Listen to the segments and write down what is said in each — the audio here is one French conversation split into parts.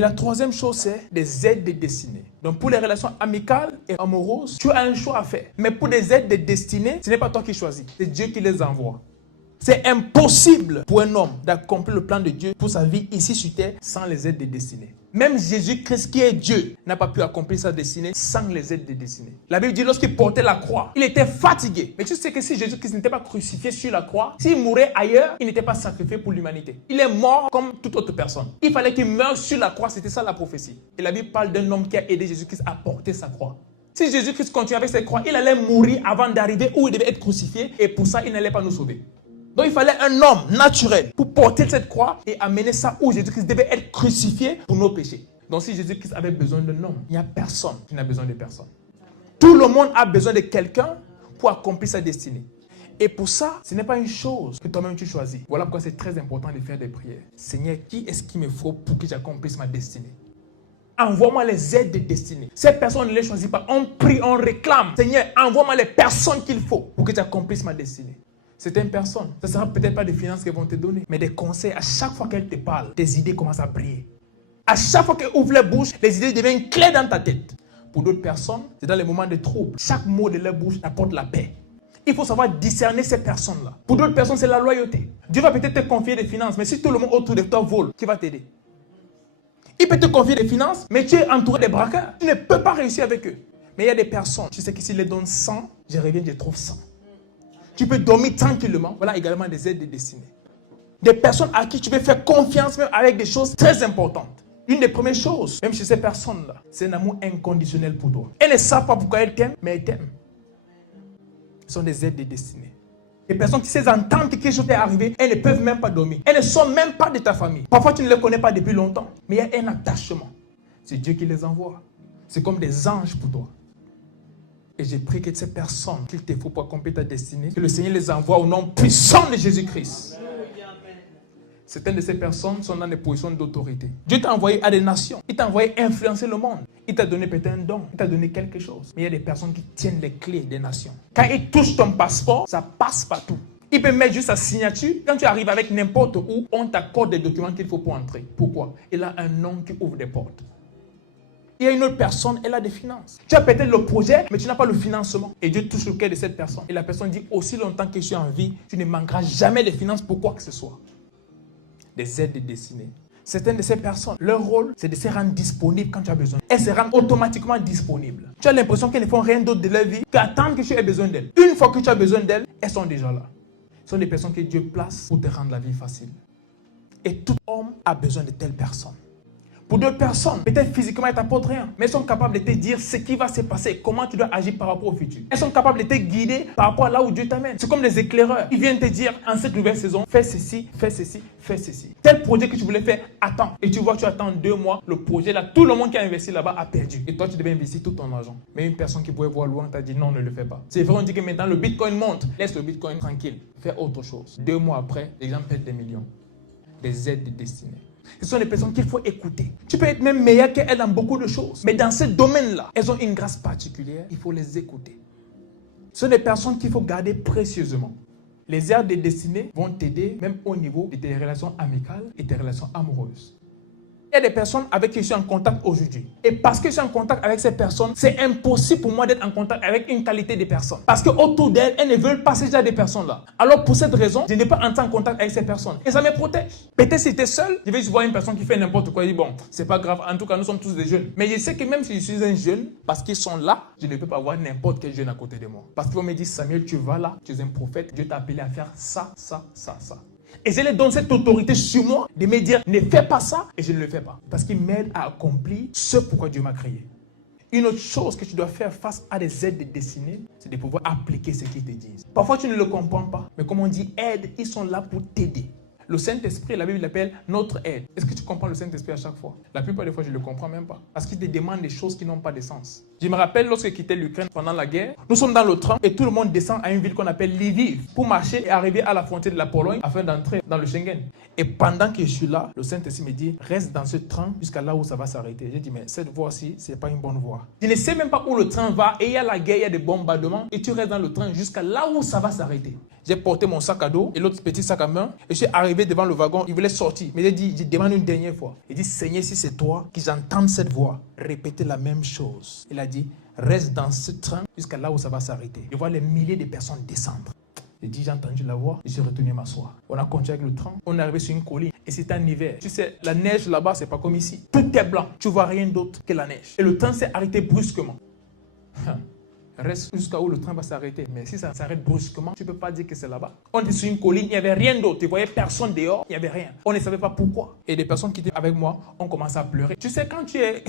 Et la troisième chose, c'est des aides de destinée. Donc pour les relations amicales et amoureuses, tu as un choix à faire. Mais pour des aides de destinée, ce n'est pas toi qui choisis, c'est Dieu qui les envoie. C'est impossible pour un homme d'accomplir le plan de Dieu pour sa vie ici sur terre sans les aides de destinée. Même Jésus-Christ qui est Dieu n'a pas pu accomplir sa destinée sans les aides de destinée. La Bible dit lorsqu'il portait la croix, il était fatigué. Mais tu sais que si Jésus-Christ n'était pas crucifié sur la croix, s'il mourait ailleurs, il n'était pas sacrifié pour l'humanité. Il est mort comme toute autre personne. Il fallait qu'il meure sur la croix, c'était ça la prophétie. Et la Bible parle d'un homme qui a aidé Jésus-Christ à porter sa croix. Si Jésus-Christ continuait avec ses croix, il allait mourir avant d'arriver où il devait être crucifié et pour ça, il n'allait pas nous sauver. Donc il fallait un homme naturel pour porter cette croix et amener ça où Jésus-Christ devait être crucifié pour nos péchés. Donc si Jésus-Christ avait besoin d'un homme, il n'y a personne qui n'a besoin de personne. Tout le monde a besoin de quelqu'un pour accomplir sa destinée. Et pour ça, ce n'est pas une chose que toi-même tu choisis. Voilà pourquoi c'est très important de faire des prières. Seigneur, qui est-ce qu'il me faut pour que j'accomplisse ma destinée? Envoie-moi les aides de destinée. Ces personnes ne les choisissent pas. On prie, on réclame. Seigneur, envoie-moi les personnes qu'il faut pour que j'accomplisse ma destinée. Certaines personnes, ce ne sera peut-être pas des finances qu'elles vont te donner, mais des conseils. À chaque fois qu'elles te parlent, tes idées commencent à briller. À chaque fois qu'elles ouvrent la bouche, les idées deviennent claires dans ta tête. Pour d'autres personnes, c'est dans les moments de trouble. Chaque mot de leur bouche apporte la paix. Il faut savoir discerner ces personnes-là. Pour d'autres personnes, c'est la loyauté. Dieu va peut-être te confier des finances, mais si tout le monde autour de toi vole, qui va t'aider? Il peut te confier des finances, mais tu es entouré des braqueurs. Tu ne peux pas réussir avec eux. Mais il y a des personnes, tu sais que s'ils les donnent 100, je reviens, je trouve 100. Tu peux dormir tranquillement. Voilà également des aides de destinée. Des personnes à qui tu peux faire confiance même avec des choses très importantes. Une des premières choses, même chez ces personnes-là, c'est un amour inconditionnel pour toi. Elles ne savent pas pourquoi elles t'aiment, mais elles t'aiment. Ce sont des aides de destinée. Des personnes qui savent entendre que quelque chose est arrivé, elles ne peuvent même pas dormir. Elles ne sont même pas de ta famille. Parfois, tu ne les connais pas depuis longtemps, mais il y a un attachement. C'est Dieu qui les envoie. C'est comme des anges pour toi. Et j'ai prié que ces personnes qu'il te faut pour accomplir ta destinée, que le Seigneur les envoie au nom puissant de Jésus-Christ. Certaines de ces personnes sont dans des positions d'autorité. Dieu t'a envoyé à des nations. Il t'a envoyé influencer le monde. Il t'a donné peut-être un don. Il t'a donné quelque chose. Mais il y a des personnes qui tiennent les clés des nations. Quand ils touchent ton passeport, ça passe partout. Il peut mettre juste sa signature. Quand tu arrives avec n'importe où, on t'accorde des documents qu'il faut pour entrer. Pourquoi? Il a un nom qui ouvre des portes. Il y a une autre personne, elle a des finances. Tu as peut-être le projet, mais tu n'as pas le financement. Et Dieu touche le cœur de cette personne. Et la personne dit, aussi longtemps que je suis en vie, tu ne manqueras jamais de finances pour quoi que ce soit. Des aides de destinée. Certaines de ces personnes, leur rôle, c'est de se rendre disponible quand tu as besoin. Elles se rendent automatiquement disponibles. Tu as l'impression qu'elles ne font rien d'autre de leur vie qu'attendre que tu aies besoin d'elles. Une fois que tu as besoin d'elles, elles sont déjà là. Ce sont des personnes que Dieu place pour te rendre la vie facile. Et tout homme a besoin de telles personnes. Pour d'autres personnes, peut-être physiquement, elles ne t'apportent rien, mais elles sont capables de te dire ce qui va se passer, comment tu dois agir par rapport au futur. Elles sont capables de te guider par rapport à là où Dieu t'amène. C'est comme des éclaireurs. Ils viennent te dire, en cette nouvelle saison, fais ceci, fais ceci, fais ceci. Tel projet que tu voulais faire, attends. Et tu vois, tu attends 2 mois, le projet là, tout le monde qui a investi là-bas a perdu. Et toi, tu devais investir tout ton argent. Mais une personne qui pouvait voir loin t'a dit, non, ne le fais pas. C'est vrai, on dit que maintenant le Bitcoin monte. Laisse le Bitcoin tranquille. Fais autre chose. 2 mois après, les gens perdent des millions. Des aides de destinée. Ce sont des personnes qu'il faut écouter. Tu peux être même meilleur qu'elles dans beaucoup de choses. Mais dans ce domaine-là, elles ont une grâce particulière. Il faut les écouter. Ce sont des personnes qu'il faut garder précieusement. Les aides de destinée vont t'aider même au niveau de tes relations amicales et tes relations amoureuses. Il y a des personnes avec qui je suis en contact aujourd'hui. Et parce que je suis en contact avec ces personnes, c'est impossible pour moi d'être en contact avec une qualité de personnes. Parce qu'autour d'elles, elles ne veulent pas ces genre de personnes-là. Alors pour cette raison, je n'ai pas entrer en contact avec ces personnes. Et ça me protège. Peut-être si tu es seul, je vais juste voir une personne qui fait n'importe quoi et dire bon, c'est pas grave, en tout cas nous sommes tous des jeunes. Mais je sais que même si je suis un jeune, parce qu'ils sont là, je ne peux pas voir n'importe quel jeune à côté de moi. Parce qu'ils vont me dire Samuel, tu vas là, tu es un prophète, Dieu t'a appelé à faire ça, ça, ça, ça. Et je leur donne cette autorité sur moi de me dire ne fais pas ça et je ne le fais pas. Parce qu'ils m'aident à accomplir ce pourquoi Dieu m'a créé. Une autre chose que tu dois faire face à des aides de destinée, c'est de pouvoir appliquer ce qu'ils te disent. Parfois tu ne le comprends pas, mais comme on dit aide, ils sont là pour t'aider. Le Saint-Esprit, la Bible l'appelle notre aide. Est-ce que tu comprends le Saint-Esprit à chaque fois? La plupart des fois, je ne le comprends même pas. Parce qu'il te demande des choses qui n'ont pas de sens. Je me rappelle lorsque j'ai quitté l'Ukraine pendant la guerre, nous sommes dans le train et tout le monde descend à une ville qu'on appelle Lviv pour marcher et arriver à la frontière de la Pologne afin d'entrer dans le Schengen. Et pendant que je suis là, le Saint-Esprit me dit reste dans ce train jusqu'à là où ça va s'arrêter. J'ai dit mais cette voie-ci, ce n'est pas une bonne voie. Je ne sais même pas où le train va et il y a la guerre, il y a des bombardements et tu restes dans le train jusqu'à là où ça va s'arrêter. J'ai porté mon sac à dos et l'autre petit sac à main. Et je suis arrivé devant le wagon. Il voulait sortir. Mais j'ai dit, je demande une dernière fois. Il dit, Seigneur, si c'est toi, que j'entende cette voix répéter la même chose. Il a dit, reste dans ce train jusqu'à là où ça va s'arrêter. Je vois les milliers de personnes descendre. J'ai dit, j'ai entendu la voix, je suis retourné m'asseoir. On a continué avec le train, on est arrivé sur une colline et c'était en hiver. Tu sais, la neige là-bas, c'est pas comme ici. Tout est blanc, tu vois rien d'autre que la neige. Et le train s'est arrêté brusquement. Reste jusqu'à où le train va s'arrêter. Mais si ça s'arrête brusquement, tu ne peux pas dire que c'est là-bas. On était sur une colline, il n'y avait rien d'autre. Tu voyais personne dehors, il n'y avait rien. On ne savait pas pourquoi. Et des personnes qui étaient avec moi ont commencé à pleurer. Tu sais, quand tu es...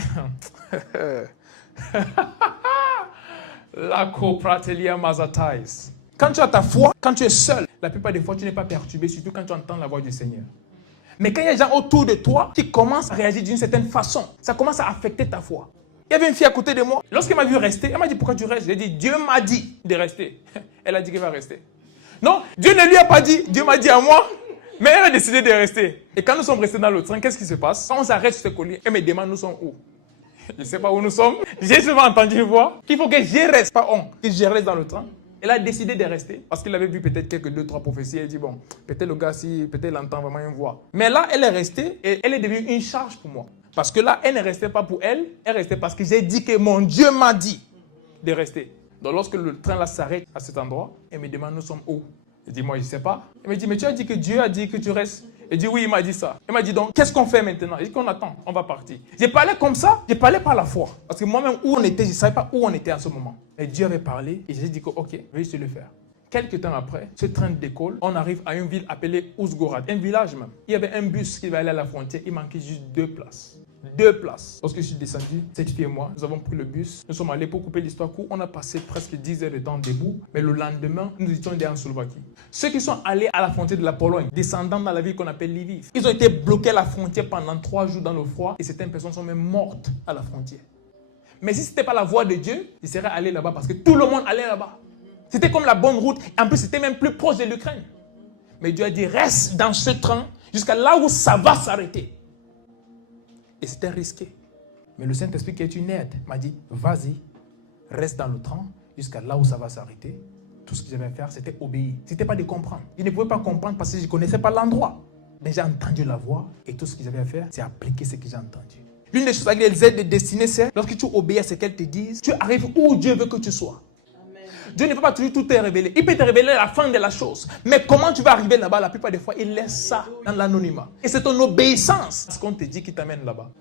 La copratelia mazatais. Quand tu as ta foi, quand tu es seul, la plupart des fois, tu n'es pas perturbé, surtout quand tu entends la voix du Seigneur. Mais quand il y a des gens autour de toi qui commencent à réagir d'une certaine façon, ça commence à affecter ta foi. Il y avait une fille à côté de moi. Lorsqu'elle m'a vu rester, elle m'a dit, pourquoi tu restes? J'ai dit, Dieu m'a dit de rester. Elle a dit qu'elle va rester. Non, Dieu ne lui a pas dit, Dieu m'a dit à moi, mais elle a décidé de rester. Et quand nous sommes restés dans le train, qu'est-ce qui se passe? Quand on s'arrête sur ce collier, elle me demande, nous sommes où? Je ne sais pas où nous sommes. J'ai souvent entendu une voix qu'il faut que je reste, pas on, que je reste dans le train. Elle a décidé de rester parce qu'elle avait vu peut-être quelques 2-3 prophéties. Elle dit, bon, peut-être le gars, si, peut-être il entend vraiment une voix. Mais là, elle est restée et elle est devenue une charge pour moi. Parce que là, elle ne restait pas pour elle, elle restait parce que j'ai dit que mon Dieu m'a dit de rester. Donc lorsque le train là s'arrête à cet endroit, elle me demande, nous sommes où? Je dis, moi, je ne sais pas. Elle me dit, mais tu as dit que Dieu a dit que tu restes. Elle dit, oui, il m'a dit ça. Elle m'a dit, donc, qu'est-ce qu'on fait maintenant? Je dis qu'on attend, on va partir. J'ai parlé comme ça, je parlais par la foi. Parce que moi-même, où on était, je ne savais pas où on était à ce moment. Et Dieu avait parlé et j'ai dit que, ok, je vais juste le faire. Quelques temps après, ce train décolle, on arrive à une ville appelée Ouzgorod, un village même. Il y avait un bus qui va aller à la frontière, il manquait juste 2 places. 2 places. Lorsque je suis descendu, cette fille et moi, nous avons pris le bus. Nous sommes allés pour couper l'histoire courte. On a passé presque 10 heures de temps debout. Mais le lendemain, nous étions en Slovaquie. Ceux qui sont allés à la frontière de la Pologne, descendant dans la ville qu'on appelle Lviv, ils ont été bloqués à la frontière pendant 3 jours dans le froid. Et certaines personnes sont même mortes à la frontière. Mais si ce n'était pas la voix de Dieu, ils seraient allés là-bas parce que tout le monde allait là-bas. C'était comme la bonne route. En plus, c'était même plus proche de l'Ukraine. Mais Dieu a dit, reste dans ce train jusqu'à là où ça va s'arrêter. Et c'était risqué. Mais le Saint-Esprit qui est une aide m'a dit, vas-y, reste dans le train jusqu'à là où ça va s'arrêter. Tout ce que j'avais à faire, c'était obéir. Ce n'était pas de comprendre. Je ne pouvais pas comprendre parce que je ne connaissais pas l'endroit. Mais j'ai entendu la voix et tout ce que j'avais à faire, c'est appliquer ce que j'ai entendu. L'une des choses avec les aides de destinée, c'est lorsque tu obéis à ce qu'elles te disent, tu arrives où Dieu veut que tu sois. Dieu ne peut pas toujours tout te révéler. Il peut te révéler la fin de la chose. Mais comment tu vas arriver là-bas, la plupart des fois, il laisse ça dans l'anonymat. Et c'est ton obéissance ce qu'on te dit qui t'amène là-bas.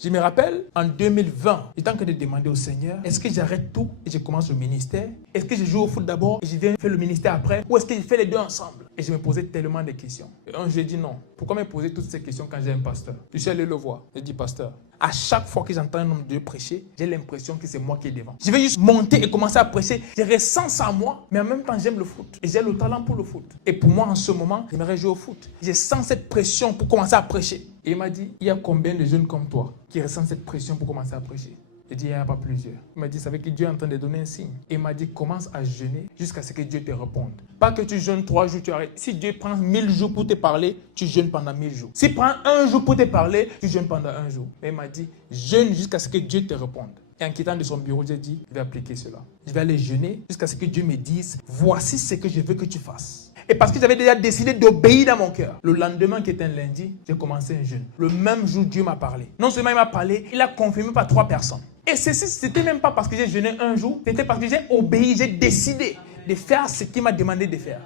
Je me rappelle, en 2020, j'étais en train de demander au Seigneur, est-ce que j'arrête tout et je commence le ministère? Est-ce que je joue au foot d'abord et je viens faire le ministère après? Ou est-ce que je fais les deux ensemble? Et je me posais tellement de questions. Et un jour, j'ai dit non. Pourquoi me poser toutes ces questions quand j'ai un pasteur? Je suis allé le voir. J'ai dit, pasteur, à chaque fois que j'entends un homme de Dieu prêcher, j'ai l'impression que c'est moi qui est devant. Je vais juste monter et commencer à prêcher. Je ressens ça en moi, mais en même temps, j'aime le foot. Et j'ai le talent pour le foot. Et pour moi, en ce moment, j'aimerais jouer au foot. Je sens cette pression pour commencer à prêcher. Et il m'a dit, il y a combien de jeunes comme toi qui ressentent cette pression pour commencer à prêcher? J'ai dit, il n'y en a pas plusieurs. Il m'a dit, c'est avec que Dieu est en train de donner un signe. Et il m'a dit, commence à jeûner jusqu'à ce que Dieu te réponde. Pas que tu jeûnes 3 jours, tu arrêtes. Si Dieu prend 1000 jours pour te parler, tu jeûnes pendant 1000 jours. S'il prend 1 jour pour te parler, tu jeûnes pendant 1 jour. Mais il m'a dit, jeûne jusqu'à ce que Dieu te réponde. Et en quittant de son bureau, j'ai dit, je vais appliquer cela. Je vais aller jeûner jusqu'à ce que Dieu me dise, voici ce que je veux que tu fasses. Et parce que j'avais déjà décidé d'obéir dans mon cœur. Le lendemain, qui était un lundi, j'ai commencé un jeûne. Le même jour, Dieu m'a parlé. Non seulement il m'a parlé, il a confirmé par 3 personnes. Et ceci, c'était même pas parce que j'ai jeûné un jour, c'était parce que j'ai obéi, j'ai décidé de faire ce qu'il m'a demandé de faire.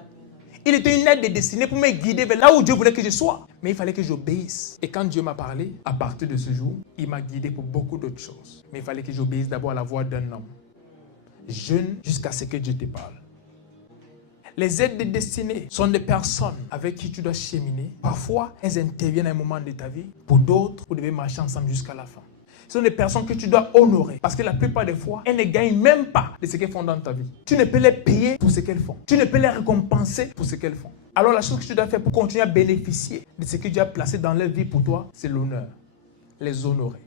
Il était une aide de destinée pour me guider vers là où Dieu voulait que je sois. Mais il fallait que j'obéisse. Et quand Dieu m'a parlé, à partir de ce jour, il m'a guidé pour beaucoup d'autres choses. Mais il fallait que j'obéisse d'abord à la voix d'un homme. Jeûne jusqu'à ce que Dieu te parle. Les aides de destinée sont des personnes avec qui tu dois cheminer. Parfois, elles interviennent à un moment de ta vie. Pour d'autres, vous devez marcher ensemble jusqu'à la fin. Ce sont des personnes que tu dois honorer. Parce que la plupart des fois, elles ne gagnent même pas de ce qu'elles font dans ta vie. Tu ne peux les payer pour ce qu'elles font. Tu ne peux les récompenser pour ce qu'elles font. Alors la chose que tu dois faire pour continuer à bénéficier de ce que Dieu a placé dans leur vie pour toi, c'est l'honneur. Les honorer.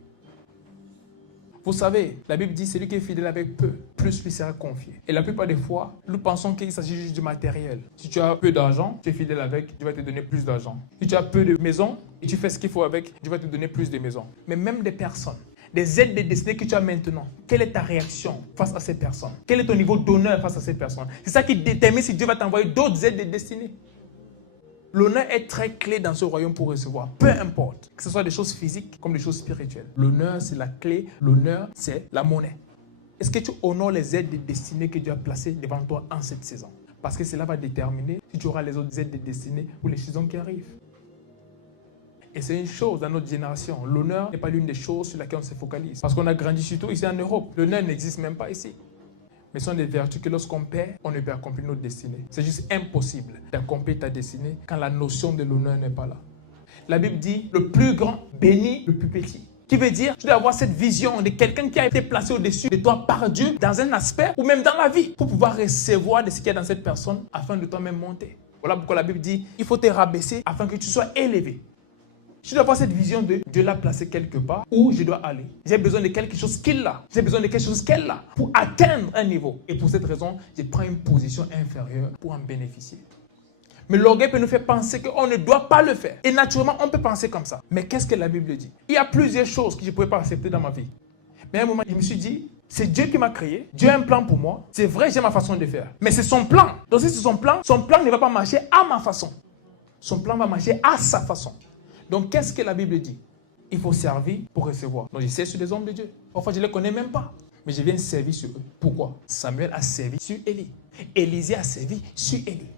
Vous savez, la Bible dit, celui qui est fidèle avec peu, plus lui sera confié. Et la plupart des fois, nous pensons qu'il s'agit juste du matériel. Si tu as peu d'argent, tu es fidèle avec, Dieu va te donner plus d'argent. Si tu as peu de maisons, et tu fais ce qu'il faut avec, Dieu va te donner plus de maisons. Mais même des personnes des aides de destinée que tu as maintenant, quelle est ta réaction face à ces personnes? Quel est ton niveau d'honneur face à ces personnes? C'est ça qui détermine si Dieu va t'envoyer d'autres aides de destinée. L'honneur est très clé dans ce royaume pour recevoir, peu importe, que ce soit des choses physiques comme des choses spirituelles. L'honneur, c'est la clé, l'honneur, c'est la monnaie. Est-ce que tu honores les aides de destinée que Dieu a placées devant toi en cette saison? Parce que cela va déterminer si tu auras les autres aides de destinée pour les saisons qui arrivent. Et c'est une chose dans notre génération. L'honneur n'est pas l'une des choses sur laquelle on se focalise. Parce qu'on a grandi surtout ici en Europe. L'honneur n'existe même pas ici. Mais ce sont des vertus que lorsqu'on perd, on ne peut accomplir notre destinée. C'est juste impossible d'accomplir ta destinée quand la notion de l'honneur n'est pas là. La Bible dit, le plus grand bénit le plus petit. Qui veut dire, tu dois avoir cette vision de quelqu'un qui a été placé au-dessus de toi par Dieu dans un aspect ou même dans la vie pour pouvoir recevoir de ce qu'il y a dans cette personne afin de toi-même monter. Voilà pourquoi la Bible dit, il faut te rabaisser afin que tu sois élevé. Je dois avoir cette vision de Dieu l'a placé quelque part où je dois aller. J'ai besoin de quelque chose qu'il a. J'ai besoin de quelque chose qu'elle a pour atteindre un niveau. Et pour cette raison, je prends une position inférieure pour en bénéficier. Mais l'orgueil peut nous faire penser qu'on ne doit pas le faire. Et naturellement, on peut penser comme ça. Mais qu'est-ce que la Bible dit? Il y a plusieurs choses que je ne pouvais pas accepter dans ma vie. Mais à un moment, je me suis dit, c'est Dieu qui m'a créé. Dieu a un plan pour moi. C'est vrai, j'ai ma façon de faire. Mais c'est son plan. Donc si c'est son plan ne va pas marcher à ma façon. Son plan va marcher à sa façon. Donc, qu'est-ce que la Bible dit? Il faut servir pour recevoir. Donc, je sais sur les hommes de Dieu. Parfois, je ne les connais même pas. Mais je viens servir sur eux. Pourquoi? Samuel a servi sur Élie. Élisée a servi sur Élie.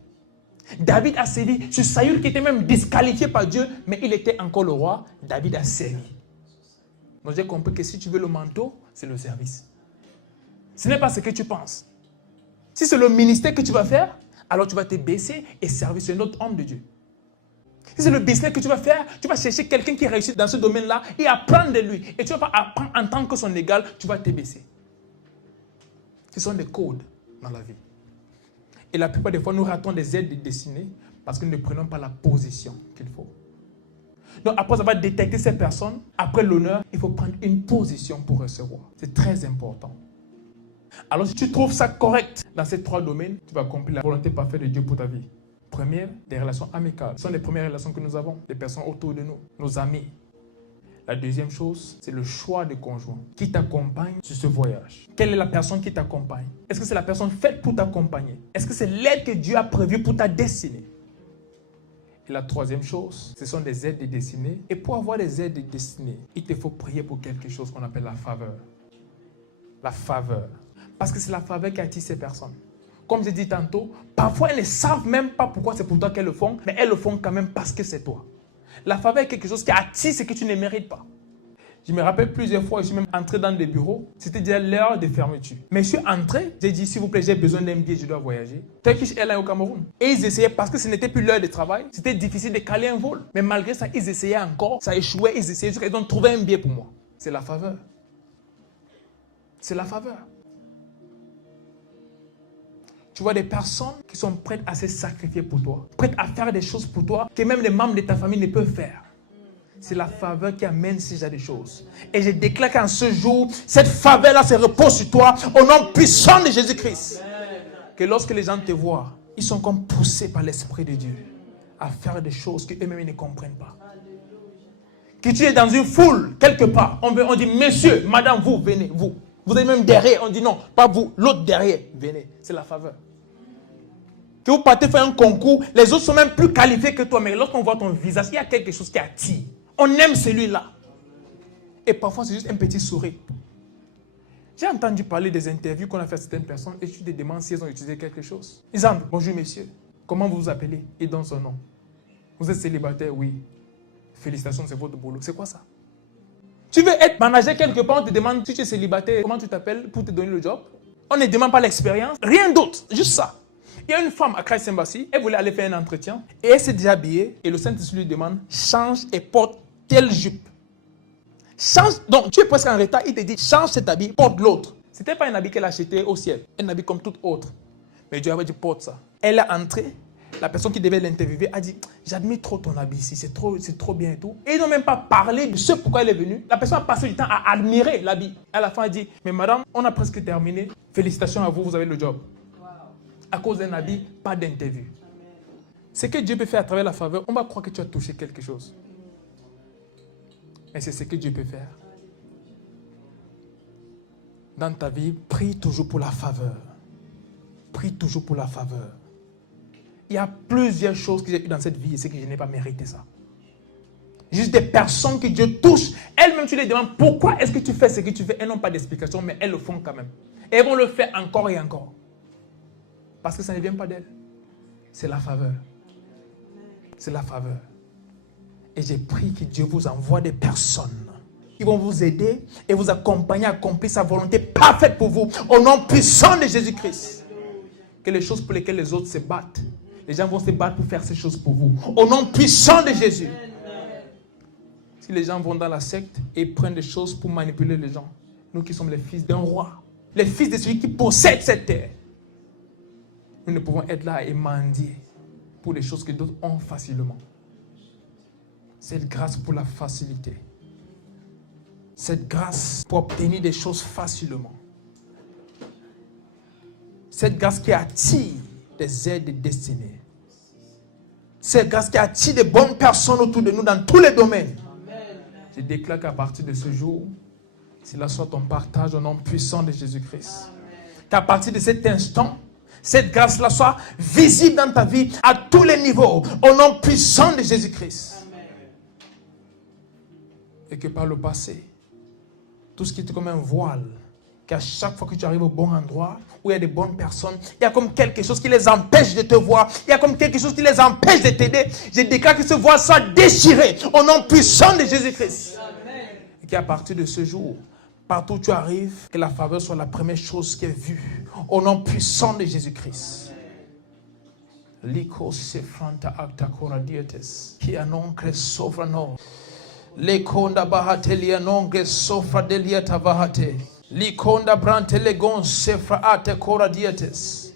David a servi sur Saül qui était même disqualifié par Dieu, mais il était encore le roi. David a servi. Donc, j'ai compris que si tu veux le manteau, c'est le service. Ce n'est pas ce que tu penses. Si c'est le ministère que tu vas faire, alors tu vas te baisser et servir sur un autre homme de Dieu. Si c'est le business que tu vas faire, tu vas chercher quelqu'un qui réussit dans ce domaine-là et apprendre de lui. Et tu ne vas pas apprendre en tant que son égal, tu vas te baisser. Ce sont des codes dans la vie. Et la plupart des fois, nous ratons des aides de destinée parce que nous ne prenons pas la position qu'il faut. Donc, après avoir détecté ces personnes, après l'honneur, il faut prendre une position pour recevoir. C'est très important. Alors, si tu trouves ça correct dans ces trois domaines, tu vas accomplir la volonté parfaite de Dieu pour ta vie. Première, des relations amicales. Ce sont les premières relations que nous avons, des personnes autour de nous, nos amis. La deuxième chose, c'est le choix de conjoint qui t'accompagne sur ce voyage. Quelle est la personne qui t'accompagne? Est-ce que c'est la personne faite pour t'accompagner? Est-ce que c'est l'aide que Dieu a prévue pour ta destinée? Et la troisième chose, ce sont des aides de destinée. Et pour avoir des aides de destinée, il te faut prier pour quelque chose qu'on appelle la faveur. La faveur. Parce que c'est la faveur qui attire ces personnes. Comme j'ai dit tantôt, parfois elles ne savent même pas pourquoi c'est pour toi qu'elles le font, mais elles le font quand même parce que c'est toi. La faveur est quelque chose qui attire ce que tu ne mérites pas. Je me rappelle plusieurs fois, je suis même entré dans des bureaux, c'était déjà l'heure de fermeture. Mais je suis entré, j'ai dit s'il vous plaît, j'ai besoin d'un billet, je dois voyager. Turkish Airlines au Cameroun. Et ils essayaient, parce que ce n'était plus l'heure de travail, c'était difficile de caler un vol. Mais malgré ça, ils essayaient encore, ça échouait, ils essayaient, ils ont trouvé un billet pour moi. C'est la faveur. C'est la faveur. Tu vois des personnes qui sont prêtes à se sacrifier pour toi, prêtes à faire des choses pour toi que même les membres de ta famille ne peuvent faire. C'est la faveur qui amène ce genre de choses. Et je déclare qu'en ce jour, cette faveur-là se repose sur toi au nom puissant de Jésus-Christ. Que lorsque les gens te voient, ils sont comme poussés par l'Esprit de Dieu à faire des choses qu'eux-mêmes ne comprennent pas. Que tu es dans une foule, quelque part, on dit, monsieur, madame, vous, venez, vous. Vous êtes même derrière, on dit non, pas vous, l'autre derrière, venez. C'est la faveur. Que vous partez faire un concours, les autres sont même plus qualifiés que toi, mais lorsqu'on voit ton visage, il y a quelque chose qui attire. On aime celui-là. Et parfois, c'est juste un petit sourire. J'ai entendu parler des interviews qu'on a fait à certaines personnes et tu te demandes si elles ont utilisé quelque chose. Ils disent, bonjour messieurs, comment vous vous appelez? Et dans son nom. Vous êtes célibataire? Oui. Félicitations, c'est votre boulot. C'est quoi ça? Tu veux être manager quelque part, on te demande si tu es célibataire, comment tu t'appelles pour te donner le job? On ne demande pas l'expérience, rien d'autre, juste ça. Il y a une femme à Christ Embassy, elle voulait aller faire un entretien et elle s'est déjà habillée et le Saint-Esprit lui demande change et porte telle jupe. Change, donc tu es presque en retard, il te dit change cet habit, porte l'autre. Ce n'était pas un habit qu'elle a acheté au ciel, un habit comme tout autre. Mais Dieu avait dit porte ça. Elle est entrée, la personne qui devait l'interviewer a dit j'admire trop ton habit ici, c'est trop bien et tout. Et ils n'ont même pas parlé de ce pourquoi elle est venue. La personne a passé du temps à admirer l'habit. À la fin, elle dit mais madame, on a presque terminé. Félicitations à vous, vous avez le job. À cause d'un habit, pas d'interview. Ce que Dieu peut faire à travers la faveur, on va croire que tu as touché quelque chose. Mais c'est ce que Dieu peut faire. dans ta vie, prie toujours pour la faveur. Prie toujours pour la faveur. Il y a plusieurs choses que j'ai eues dans cette vie et c'est que je n'ai pas mérité ça. Juste des personnes que Dieu touche. Elles-mêmes, tu les demandes pourquoi est-ce que tu fais ce que tu fais. Elles n'ont pas d'explication, mais elles le font quand même. Et elles vont le faire encore et encore. Parce que ça ne vient pas d'elles. C'est la faveur. C'est la faveur. Et j'ai prié que Dieu vous envoie des personnes qui vont vous aider et vous accompagner à accomplir sa volonté parfaite pour vous. Au nom puissant de Jésus-Christ. Que les choses pour lesquelles les autres se battent, les gens vont se battre pour faire ces choses pour vous. Au nom puissant de Jésus. Si les gens vont dans la secte et prennent des choses pour manipuler les gens, nous qui sommes les fils d'un roi, les fils de celui qui possède cette terre, nous ne pouvons être là et mendier pour les choses que d'autres ont facilement. Cette grâce pour la facilité. Cette grâce pour obtenir des choses facilement. Cette grâce qui attire des aides destinées. Cette grâce qui attire de bonnes personnes autour de nous dans tous les domaines. Je déclare qu'à partir de ce jour, cela soit ton partage au nom puissant de Jésus-Christ. Qu'à partir de cet instant, cette grâce-là soit visible dans ta vie à tous les niveaux, au nom puissant de Jésus-Christ. Et que par le passé, tout ce qui était comme un voile, qu'à chaque fois que tu arrives au bon endroit, où il y a des bonnes personnes, il y a comme quelque chose qui les empêche de te voir, il y a comme quelque chose qui les empêche de t'aider. Je déclare que ce voile soit déchiré au nom puissant de Jésus-Christ. Et qu'à partir de ce jour, partout où tu arrives, que la faveur soit la première chose qui est vue au nom puissant de Jésus-Christ. Liko se franta acta cora dietes, qui anoncre sovrano. Lekonda bahate lianongre sofra deliata bahate. Likonda brante legon sefra ate cora dietes.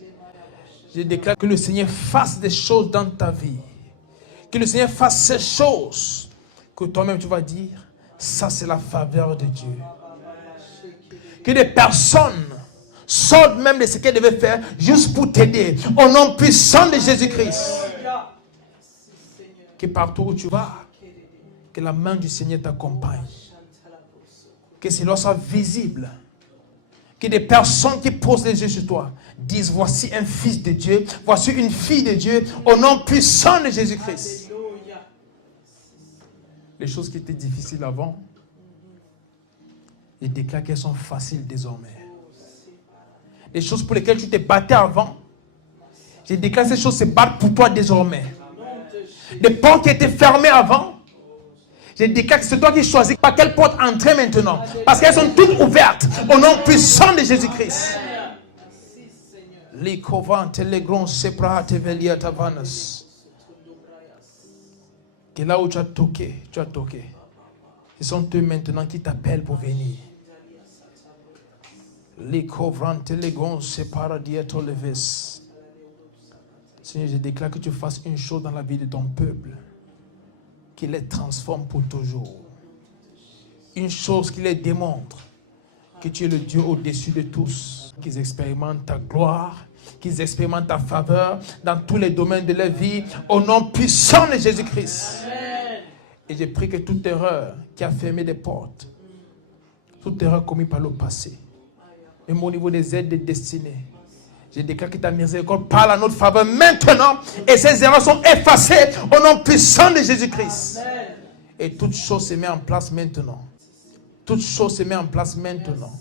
Je déclare que le Seigneur fasse des choses dans ta vie. Que le Seigneur fasse ces choses que toi-même tu vas dire, ça c'est la faveur de Dieu. Que des personnes sortent même de ce qu'elles devaient faire juste pour t'aider. Au nom puissant de Jésus-Christ. Que partout où tu vas, que la main du Seigneur t'accompagne. Que cela soit visible. Que des personnes qui posent les yeux sur toi disent, voici un fils de Dieu, voici une fille de Dieu, au nom puissant de Jésus-Christ. Les choses qui étaient difficiles avant, je déclare qu'elles sont faciles désormais. Les choses pour lesquelles tu te battais avant, je déclare que ces choses se battent pour toi désormais. Les portes qui étaient fermées avant, je déclare que c'est toi qui choisis par quelle porte entrer maintenant. Parce qu'elles sont toutes ouvertes au nom puissant de Jésus-Christ. Que là où tu as toqué, tu as toqué. Ce sont eux maintenant qui t'appellent pour venir. Seigneur, je déclare que tu fasses une chose dans la vie de ton peuple, qui les transforme pour toujours. Une chose qui les démontre que tu es le Dieu au-dessus de tous, qu'ils expérimentent ta gloire, qu'ils expérimentent ta faveur dans tous les domaines de leur vie, au nom puissant de Jésus-Christ. Et je prie que toute erreur qui a fermé des portes, toute erreur commise par le passé, même au niveau des aides de destinée, je déclare que ta miséricorde parle à notre faveur maintenant et ces erreurs sont effacées au nom puissant de Jésus-Christ. Et toute chose se met en place maintenant. Toute chose se met en place maintenant.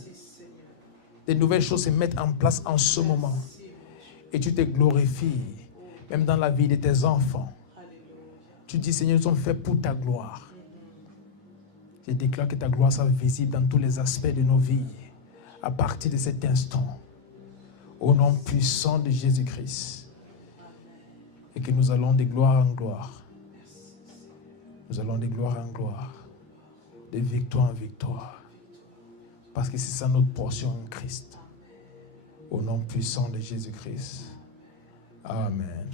Des nouvelles choses se mettent en place en ce moment. Et tu te glorifies, même dans la vie de tes enfants. Tu dis, Seigneur, nous sommes faits pour ta gloire. Je déclare que ta gloire soit visible dans tous les aspects de nos vies à partir de cet instant. Au nom puissant de Jésus-Christ. Et que nous allons de gloire en gloire. Nous allons de gloire en gloire. De victoire en victoire. Parce que c'est ça notre portion en Christ. Au nom puissant de Jésus-Christ. Amen.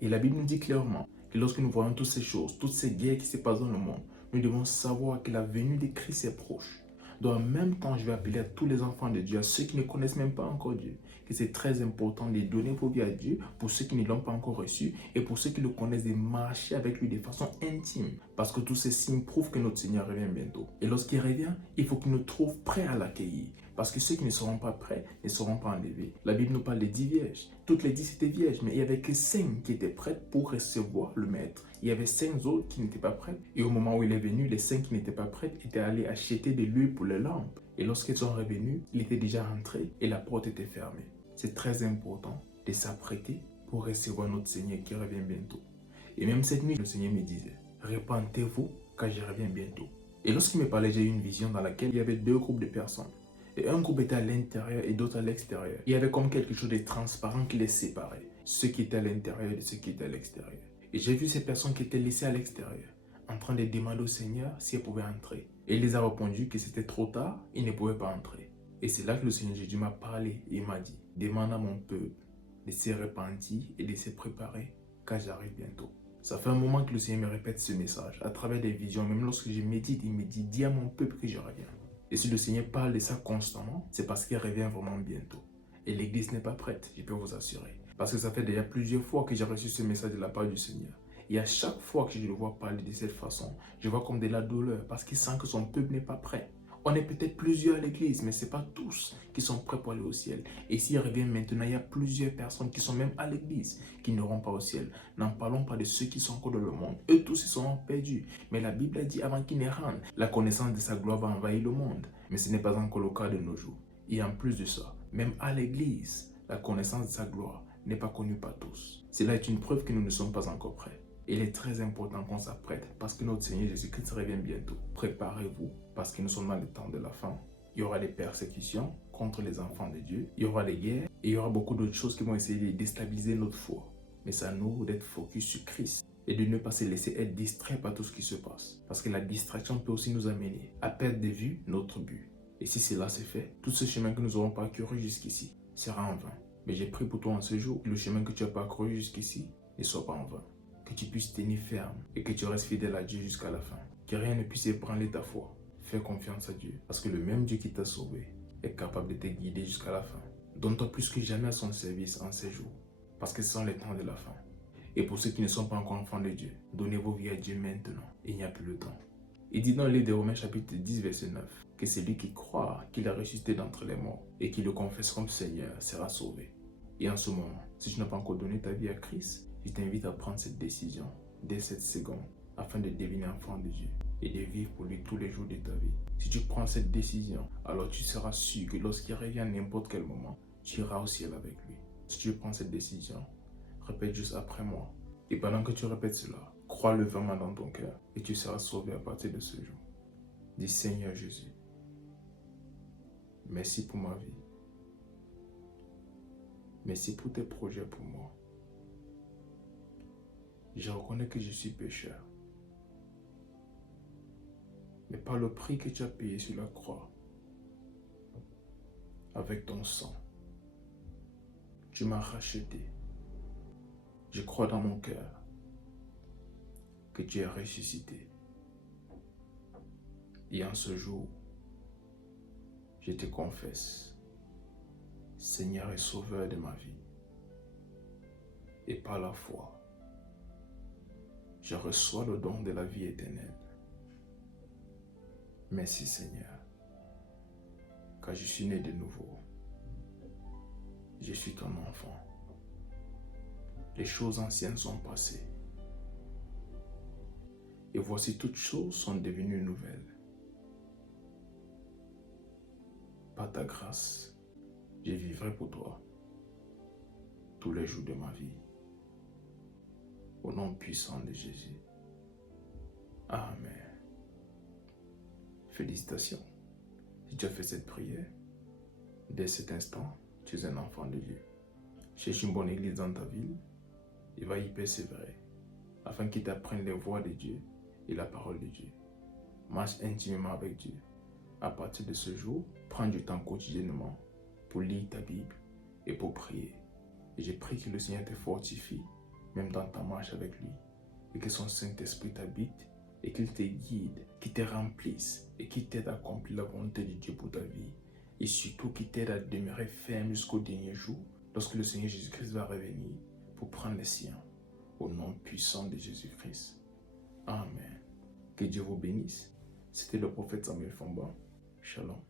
Et la Bible nous dit clairement que lorsque nous voyons toutes ces choses, toutes ces guerres qui se passent dans le monde, nous devons savoir que la venue de Christ est proche. Donc en même temps, je vais appeler à tous les enfants de Dieu, à ceux qui ne connaissent même pas encore Dieu, que c'est très important de donner vos vies à Dieu pour ceux qui ne l'ont pas encore reçu et pour ceux qui le connaissent, de marcher avec lui de façon intime. Parce que tous ces signes prouvent que notre Seigneur revient bientôt. Et lorsqu'il revient, il faut qu'il nous trouve prêts à l'accueillir. Parce que ceux qui ne seront pas prêts ne seront pas enlevés. La Bible nous parle des 10 vierges. Toutes les 10 étaient vierges, mais il n'y avait que 5 qui étaient prêtes pour recevoir le maître. Il y avait 5 autres qui n'étaient pas prêtes. Et au moment où il est venu, les 5 qui n'étaient pas prêtes étaient allés acheter de l'huile pour les lampes. Et lorsqu'ils sont revenus, il était déjà rentré et la porte était fermée. C'est très important de s'apprêter pour recevoir notre Seigneur qui revient bientôt. Et même cette nuit, le Seigneur me disait, repentez-vous car je reviens bientôt. Et lorsqu'il me parlait, j'ai eu une vision dans laquelle il y avait 2 groupes de personnes. Et un groupe était à l'intérieur et d'autres à l'extérieur. Il y avait comme quelque chose de transparent qui les séparait. Ceux qui étaient à l'intérieur et ceux qui étaient à l'extérieur. Et j'ai vu ces personnes qui étaient laissées à l'extérieur, en train de demander au Seigneur si elles pouvaient entrer. Et il les a répondu que c'était trop tard, ils ne pouvaient pas entrer. Et c'est là que le Seigneur Jésus m'a parlé et m'a dit, demande à mon peuple de se repentir et de se préparer, car j'arrive bientôt. Ça fait un moment que le Seigneur me répète ce message, à travers des visions, même lorsque je médite, il me dit, dis à mon peuple que je reviens. Et si le Seigneur parle de ça constamment, c'est parce qu'il revient vraiment bientôt. Et l'église n'est pas prête, je peux vous assurer. Parce que ça fait déjà plusieurs fois que j'ai reçu ce message de la part du Seigneur. Et à chaque fois que je le vois parler de cette façon, je vois comme de la douleur parce qu'il sent que son peuple n'est pas prêt. On est peut-être plusieurs à l'église, mais ce n'est pas tous qui sont prêts pour aller au ciel. Et s'il revient maintenant, il y a plusieurs personnes qui sont même à l'église qui n'iront pas au ciel. N'en parlons pas de ceux qui sont encore dans le monde. Eux tous, ils seront perdus. Mais la Bible a dit avant qu'ils ne rentrent, la connaissance de sa gloire va envahir le monde. Mais ce n'est pas encore le cas de nos jours. Et en plus de ça, même à l'église, la connaissance de sa gloire n'est pas connue par tous. Cela est une preuve que nous ne sommes pas encore prêts. Il est très important qu'on s'apprête parce que notre Seigneur Jésus-Christ revient bientôt. Préparez-vous parce que nous sommes dans le temps de la fin. Il y aura des persécutions contre les enfants de Dieu. Il y aura des guerres et il y aura beaucoup d'autres choses qui vont essayer de déstabiliser notre foi. Mais c'est à nous d'être focus sur Christ et de ne pas se laisser être distrait par tout ce qui se passe. Parce que la distraction peut aussi nous amener à perdre de vue notre but. Et si cela se fait, tout ce chemin que nous aurons parcouru jusqu'ici sera en vain. Mais j'ai prié pour toi en ce jour que le chemin que tu as parcouru jusqu'ici ne soit pas en vain. Que tu puisses tenir ferme et que tu restes fidèle à Dieu jusqu'à la fin. Que rien ne puisse ébranler ta foi. Fais confiance à Dieu parce que le même Dieu qui t'a sauvé est capable de te guider jusqu'à la fin. Donne-toi plus que jamais à son service en ces jours parce que ce sont les temps de la fin. Et pour ceux qui ne sont pas encore enfants de Dieu, donnez vos vies à Dieu maintenant. Il n'y a plus le temps. Il dit dans le livre de Romains chapitre 10 verset 9 que celui qui croit qu'il a ressuscité d'entre les morts et qui le confesse comme Seigneur sera sauvé. Et en ce moment, si tu n'as pas encore donné ta vie à Christ, je t'invite à prendre cette décision dès cette seconde afin de devenir enfant de Dieu et de vivre pour lui tous les jours de ta vie. Si tu prends cette décision, alors tu seras sûr que lorsqu'il revient à n'importe quel moment, tu iras au ciel avec lui. Si tu prends cette décision, répète juste après moi. Et pendant que tu répètes cela, crois-le vraiment dans ton cœur et tu seras sauvé à partir de ce jour. Dis Seigneur Jésus, merci pour ma vie. Merci pour tes projets pour moi. Je reconnais que je suis pécheur. Mais par le prix que tu as payé sur la croix, avec ton sang, tu m'as racheté. Je crois dans mon cœur que tu es ressuscité. Et en ce jour, je te confesse, Seigneur et Sauveur de ma vie. Et par la foi, je reçois le don de la vie éternelle. Merci Seigneur, car je suis né de nouveau. Je suis ton enfant. Les choses anciennes sont passées. Et voici toutes choses sont devenues nouvelles. Par ta grâce, je vivrai pour toi tous les jours de ma vie. Au nom puissant de Jésus. Amen. Félicitations. Si tu as fait cette prière, dès cet instant, tu es un enfant de Dieu. Cherche une bonne église dans ta ville et va y persévérer afin qu'il t'apprenne les voies de Dieu et la parole de Dieu. Marche intimement avec Dieu. À partir de ce jour, prends du temps quotidiennement pour lire ta Bible et pour prier. Et je prie que le Seigneur te fortifie, même dans ta marche avec lui, et que son Saint-Esprit t'habite et qu'il te guide, qu'il te remplisse et qu'il t'aide à accomplir la volonté de Dieu pour ta vie. Et surtout qu'il t'aide à demeurer ferme jusqu'au dernier jour, lorsque le Seigneur Jésus-Christ va revenir pour prendre les siens. Au nom puissant de Jésus-Christ. Amen. Que Dieu vous bénisse. C'était le prophète Samuel Famba. Shalom.